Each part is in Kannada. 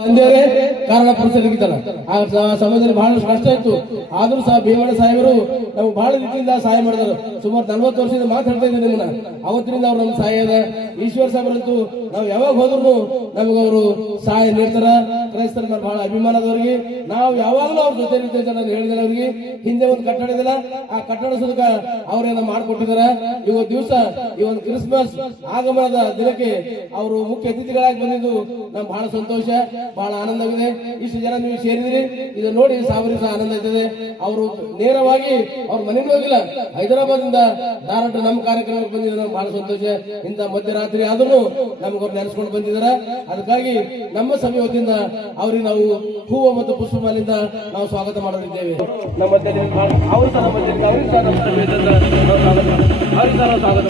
ತಂದೆಯವರೇ ಕಾರಣ ಪುರುಷರಿಗಿದ್ದಲ್ಲ. ಆ ಸಮಯದಲ್ಲಿ ಬಹಳಷ್ಟು ಕಷ್ಟ ಇತ್ತು. ಆದ್ರೂ ಸಹ ಭೀಮಣ್ಣ ಸಾಹೇಬರು ನಾವು ಬಹಳ ರೀತಿಯಿಂದ ಸಹಾಯ ಮಾಡಿದರು. ಸುಮಾರು 40 ವರ್ಷದಿಂದ ಮಾತಾಡ್ತಾ ಇದ್ದೀವಿ ನಿಮ್ಮನ್ನ. ಅವತ್ತಿನಿಂದ ಅವ್ರು ನಮ್ಗೆ ಸಹಾಯ ಇದೆ. ಈಶ್ವರ್ ಸಾಹೇಬರಂತೂ ನಾವು ಯಾವಾಗ ಹೋದ್ರು ನಮಗೆ ಅವರು ಸಹಾಯ ನೀಡ್ತಾರ. ಕ್ರೈಸ್ತರ ಮೇಲೆ ಬಹಳ ಅಭಿಮಾನದವರಿಗೆ ನಾವು ಯಾವಾಗಲೂ ಅವ್ರ ಜೊತೆ ಇರ್ತೇವೆ ಅಂತ ಹೇಳಿದ್ರೆ ಅವರಿಗೆ ಹಿಂದೆ ಒಂದು ಕಟ್ಟಡ ಇದೆಯಲ್ಲ, ಆ ಕಟ್ಟಡ ಸುದಕ ಅವರೇನ ಮಾಡಿಕೊಟ್ಟಿದ್ದಾರೆ. ಇವತ್ತು ದಿವಸ ಈ ಒಂದು ಕ್ರಿಸ್ಮಸ್ ಆಗಮನದ ದಿನಕ್ಕೆ ಅವರು ಮುಖ್ಯ ಅತಿಥಿಗಳಾಗಿ ಬಂದಿದ್ದು ನಮ್ಗೆ ಬಹಳ ಸಂತೋಷ, ಬಹಳ ಆನಂದವಿದೆ. ಇಷ್ಟು ಜನ ನೀವು ಸೇರಿದಿರಿ, ಇದು ನೋಡಿ ಸಾವಿರ ಸಹ ಆನಂದ ಇರ್ತದೆ. ಅವರು ನೇರವಾಗಿ ಅವ್ರ ಮನೆಗೆ ಹೋಗಿಲ್ಲ, ಹೈದರಾಬಾದ್ ಇಂದ ಡೈರೆಕ್ಟ್ ನಮ್ಮ ಕಾರ್ಯಕ್ರಮಕ್ಕೆ ಬಂದಿದ್ದಾರೆ. ನಮ್ಗೆ ಬಹಳ ಸಂತೋಷ. ಇಂಥ ಮಧ್ಯರಾತ್ರಿ ಆದ್ರೂ ನಮ್ಗೆ ನೆನೆಸ್ಕೊಂಡು ಬಂದಿದ್ದಾರೆ. ಅದಕ್ಕಾಗಿ ನಮ್ಮ ಸಭೆ ವತಿಯಿಂದ ಅವರಿಗೆ ನಾವು ಹೂವು ಮತ್ತು ಪುಷ್ಪಮಾಲಿಂದ ನಾವು ಸ್ವಾಗತ ಮಾಡಲಿದ್ದೇವೆ. ನಮ್ಮ ಅವರು ಸಹ ಸ್ವಾಗತ.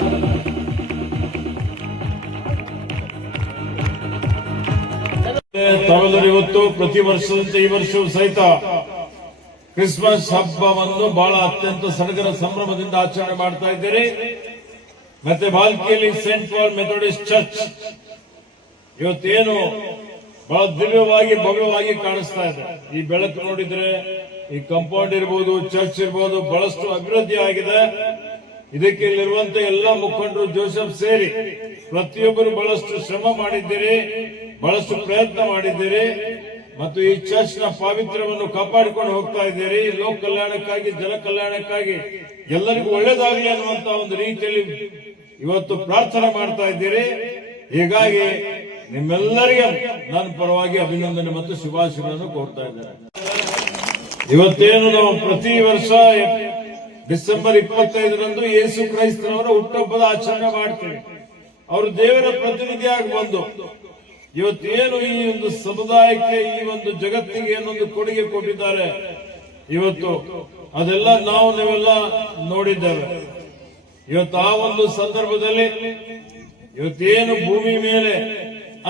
ತಾವೆಲ್ಲರೂ ಇವತ್ತು ಪ್ರತಿ ವರ್ಷದಂತೆ ಈ ವರ್ಷವೂ ಸಹಿತ ಕ್ರಿಸ್ಮಸ್ ಹಬ್ಬವನ್ನು ಬಹಳ ಅತ್ಯಂತ ಸಡಗರ ಸಂಭ್ರಮದಿಂದ ಆಚರಣೆ ಮಾಡ್ತಾ ಇದ್ದೀರಿ. ಮತ್ತೆ ಬಾಲ್ಕಿಯಲ್ಲಿ ಸೇಂಟ್ ಪಾಲ್ ಮೆಥೋಡಿಸ್ಟ್ ಚರ್ಚ್ ಇವತ್ತೇನು ಬಹಳ ದಿವ್ಯವಾಗಿ ಭವ್ಯವಾಗಿ ಕಾಣಿಸ್ತಾ ಇದೆ. ಈ ಬೆಳಕು ನೋಡಿದ್ರೆ ಈ ಕಾಂಪೌಂಡ್ ಇರ್ಬೋದು, ಚರ್ಚ್ ಇರ್ಬೋದು, ಬಹಳಷ್ಟು ಅಭಿವೃದ್ಧಿ ಆಗಿದೆ. ಇದಕ್ಕೆ ಇಲ್ಲಿರುವಂತ ಎಲ್ಲಾ ಮುಖಂಡರು ಜೋಸೆಫ್ ಸೇರಿ ಪ್ರತಿಯೊಬ್ಬರು ಬಹಳಷ್ಟು ಶ್ರಮ ಮಾಡಿದ್ದೀರಿ, ಬಹಳಷ್ಟು ಪ್ರಯತ್ನ ಮಾಡಿದ್ದೀರಿ ಮತ್ತು ಈ ಚರ್ಚ್ ನ ಪಾವಿತ್ರ್ಯವನ್ನು ಕಾಪಾಡಿಕೊಂಡು ಹೋಗ್ತಾ ಇದ್ದೀರಿ. ಲೋಕ ಕಲ್ಯಾಣಕ್ಕಾಗಿ, ಜನ ಕಲ್ಯಾಣಕ್ಕಾಗಿ ಎಲ್ಲರಿಗೂ ಒಳ್ಳೇದಾಗಲಿ ಅನ್ನುವಂತ ಒಂದು ರೀತಿಯಲ್ಲಿ ಇವತ್ತು ಪ್ರಾರ್ಥನೆ ಮಾಡ್ತಾ ಇದ್ದೀರಿ. ಹೀಗಾಗಿ ನಿಮ್ಮೆಲ್ಲರಿಗೆ ನನ್ನ ಪರವಾಗಿ ಅಭಿನಂದನೆ ಮತ್ತು ಶುಭಾಶಯಗಳನ್ನು ಕೋರ್ತಾ ಇದ್ದೇನೆ. ಇವತ್ತೇನು ನಾವು ಪ್ರತಿ ವರ್ಷ ಡಿಸೆಂಬರ್ 25ರಂದು ಯೇಸು ಕ್ರೈಸ್ತನವರ ಹುಟ್ಟುಹಬ್ಬದ ಆಚರಣೆ ಮಾಡ್ತೀವಿ. ಅವರು ದೇವರ ಪ್ರತಿನಿಧಿಯಾಗಿ ಬಂದು ಇವತ್ತೇನು ಈ ಒಂದು ಸಮುದಾಯಕ್ಕೆ, ಈ ಒಂದು ಜಗತ್ತಿಗೆ ಏನೊಂದು ಕೊಡುಗೆ ಕೊಟ್ಟಿದ್ದಾರೆ ಇವತ್ತು ಅದೆಲ್ಲ ನೀವೆಲ್ಲ ನೋಡಿದ್ದೇವೆ. ಇವತ್ತು ಆ ಒಂದು ಸಂದರ್ಭದಲ್ಲಿ ಇವತ್ತೇನು ಭೂಮಿ ಮೇಲೆ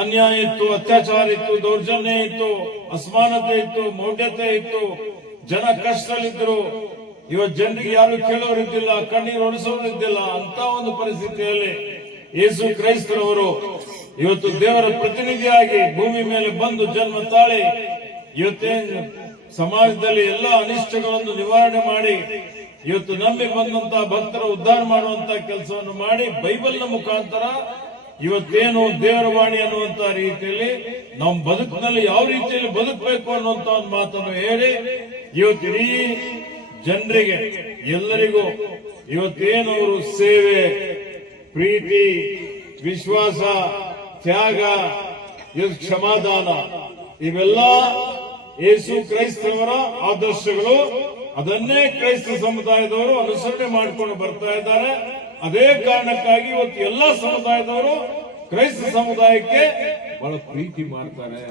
ಅನ್ಯಾಯ ಇತ್ತು, ಅತ್ಯಾಚಾರ ಇತ್ತು, ದೌರ್ಜನ್ಯ ಇತ್ತು, ಅಸಮಾನತೆ ಇತ್ತು, ಮೌಢ್ಯತೆ ಇತ್ತು, ಜನ ಕಷ್ಟದಲ್ಲಿದ್ದರು. ಇವತ್ತು ಜನರಿಗೆ ಯಾರು ಕೇಳೋರಿದ್ದಿಲ್ಲ, ಕಣ್ಣೀರು ಒರೆಸೋರಿದ್ದಿಲ್ಲ. ಅಂತ ಒಂದು ಪರಿಸ್ಥಿತಿಯಲ್ಲಿ ಯೇಸು ಕ್ರೈಸ್ತರವರು ಇವತ್ತು ದೇವರ ಪ್ರತಿನಿಧಿಯಾಗಿ ಭೂಮಿ ಮೇಲೆ ಬಂದು ಜನ್ಮ ತಾಳಿ ಇವತ್ತೇನು ಸಮಾಜದಲ್ಲಿ ಎಲ್ಲ ಅನಿಷ್ಟಗಳನ್ನು ನಿವಾರಣೆ ಮಾಡಿ ಇವತ್ತು ನಂಬಿ ಬಂದಂತಹ ಭಕ್ತರ ಉದ್ಧಾರ ಮಾಡುವಂತ ಕೆಲಸವನ್ನು ಮಾಡಿ ಬೈಬಲ್ನ ಮುಖಾಂತರ ಇವತ್ತೇನು ದೇವರ ವಾಣಿ ಅನ್ನುವಂತ ರೀತಿಯಲ್ಲಿ ನಮ್ಮ ಬದುಕಿನಲ್ಲಿ ಯಾವ ರೀತಿಯಲ್ಲಿ ಬದುಕಬೇಕು ಅನ್ನುವಂತ ಒಂದು ಮಾತನ್ನು ಹೇಳಿ ಇವತ್ತು ಇಡೀ ಜನರಿಗೆ ಎಲ್ಲರಿಗೂ ಇವತ್ತೇನು ಅವರು ಸೇವೆ, ಪ್ರೀತಿ, ವಿಶ್ವಾಸ, ತ್ಯಾಗ, ಕ್ಷಮಾದಾನ ಇವೆಲ್ಲ ಯೇಸು ಕ್ರೈಸ್ತವರ ಆದರ್ಶಗಳು. ಅದನ್ನೇ ಕ್ರೈಸ್ತ ಸಮುದಾಯದವರು ಅನುಸರಣೆ ಮಾಡಿಕೊಂಡು ಬರ್ತಾ ಇದ್ದಾರೆ. ಅದೇ ಕಾರಣಕ್ಕಾಗಿ ಇವತ್ತು ಎಲ್ಲಾ ಸಮುದಾಯದವರು ಕ್ರೈಸ್ತ ಸಮುದಾಯಕ್ಕೆ ಬಹಳ ಪ್ರೀತಿ ಮಾಡ್ತಾರೆ.